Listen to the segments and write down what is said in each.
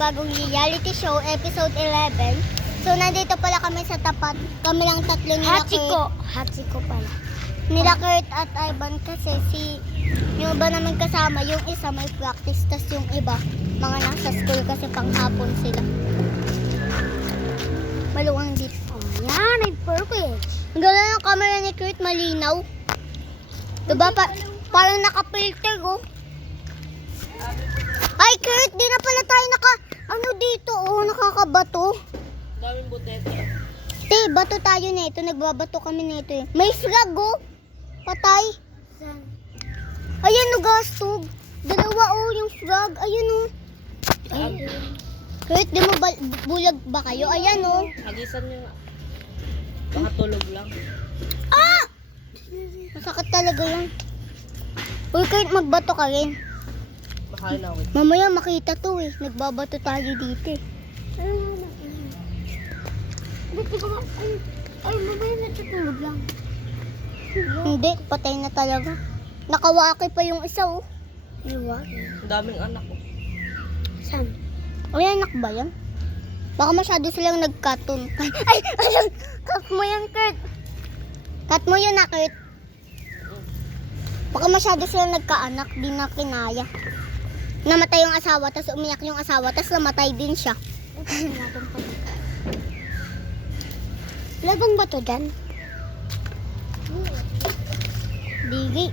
panibagong reality show, episode 11. So, nandito pala kami sa tapat. Kami lang tatlo nila Hachiko pala. Nila Kurt at Ivan kasi yung iba naman kasama, yung isa may practice, tas yung iba, mga nasa school kasi panghapon sila. Maluwang dito. Oh, yan, ay perfect. Ang ganda ng camera ni Kurt, malinaw. Diba parang naka-filter, oh. Ay, Kurt, di na pala tayo dito, oh, nakakabato. Daming butete. Te, bato tayo nito, nagbabato kami nito eh. May flag, oh. Patay. Saan? Ayan, oh, gastog. Dalawa, oh, yung flag. Ayun, oh. Saan? Kurt, di mo bulag ba kayo? Ayan, oh. Hagisan nyo nga. Baka tulog lang. Ah! Masakit talaga yan. Uy, Kurt, magbato ka rin. Baka inawit. Mamaya makita to eh. Nagbabato tayo dito eh. Ay, mamaya natutulog lang. Hindi, patay na talaga. Nakawaki pa yung isa, oh. Iwa. Ang daming anak ko. Saan? Ay, anak ba yan? Baka masyado silang nagkatun. Ay, cut mo yan, Kurt. Cut mo yun na, Kurt. Baka masyado silang nagkaanak, di na kinaya. Namatay yung asawa, tas umiyak yung asawa, tas namatay din siya. Labang ba to dyan? Digi.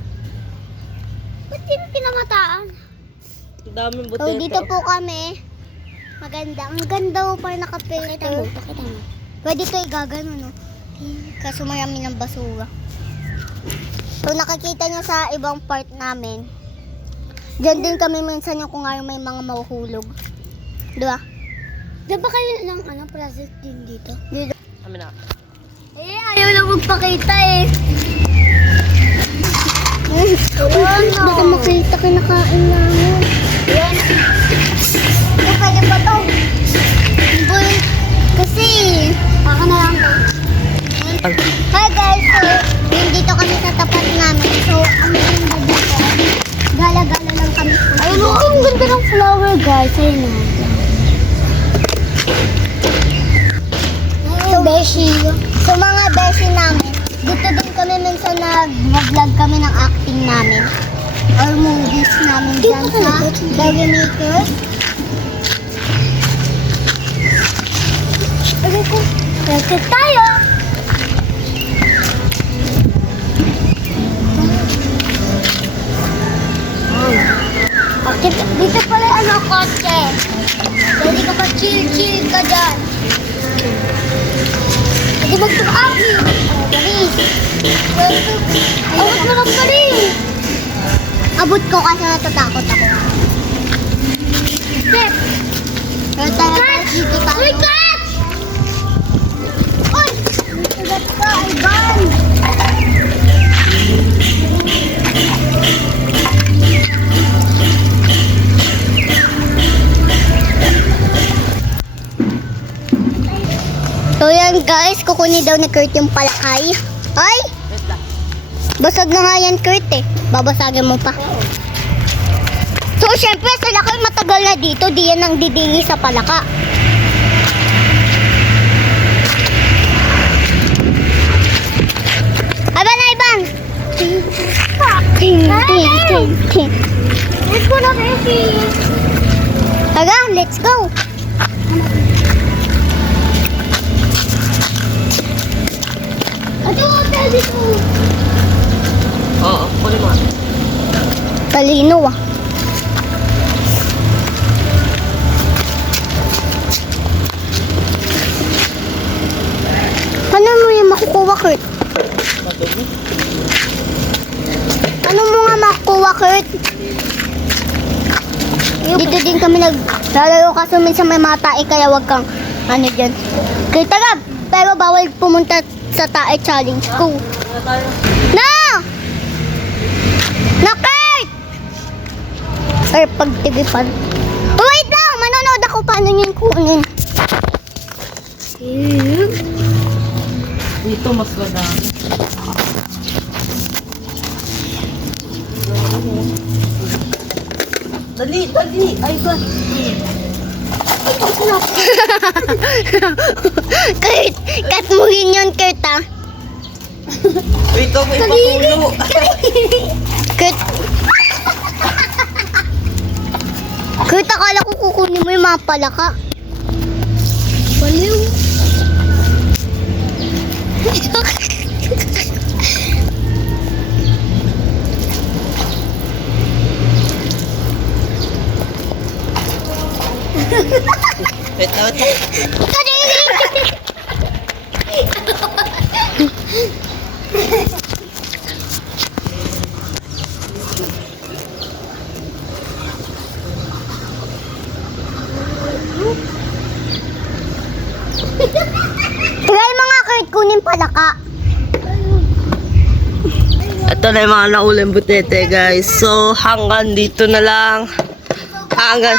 Ba't di mo pinamataan? Ang daming butete. So, dito po kami. Maganda. Ang ganda po, parang naka-filter. Pakita mo. Pwede ito igagano, no? Kaso marami ng basura. So, nakikita nyo sa ibang part namin. Diyan din kami minsan yung kung nga may mga mahuhulog. Diba? Diyan ba kayo ng process din dito? Dito. Amin na. Eh, ayaw lang magpakita eh. Baka makita kinakain namin. Yan. Pwede ba to? Boy, kasi baka na lang to. Hi guys, so dito kami sa tapat namin. So, ang ganda dito. Gala-gala lang kami. Ayun, ang ganda ng flower, guys. Ayun na. So, beshi. So, mga beshi namin, dito din kami minsan nag-vlog kami ng acting namin. Or movies namin dyan sa Berry Maker. Sabi ko, record tayo. Bakit? Dito pala yung kotse. Pwede ka pa chill ka dyan. Pwede mag-tuaki. Dali. Awat mo lang pa rin. Abot ko kasi natatakot ako. Step. Pero talaga dito tayo. Uy, cut! Uy! Sugat ka, Ivan! So yan guys, kukunin daw ni Kurt yung palakay. Ay! Wait lang. Basag na nga yan, Kurt eh. Babasagin mo pa. So syempre, sila kayo matagal na dito. Di yan ang didingi sa palaka. Ivan! Ting, ting, ting, ting. Let's go na, baby. Tara, let's go! Ito, daddy ko. Oo, kunin mo. Talino ah. Ano mo yung makukuha, Kurt? Madumi. Ano mo nga makukuha, Kurt? Dito din kami naglalaro kaso minsan may mga tae kaya wag kang ano dyan. Kaya tara, pero bawal pumunta sa tae challenge ko. Ano tayo? Na! Na, Kurt! Or pagtigipan. Oh, wait lang! Manonood ako paano yun kunin. Dito mas madami. Dali, dali. Ay, ba? Kurt, cut mo rin yun, Kurt, ah. Wait, ako ipatulo. Kurt. Kurt, akala ko kukunin mo yung mga palaka. Baliw. Wait, wait. Try mga Kurt, kunin palaka. Ito na yung mga nauling butete, guys. So, hanggang dito na lang. Hanggang...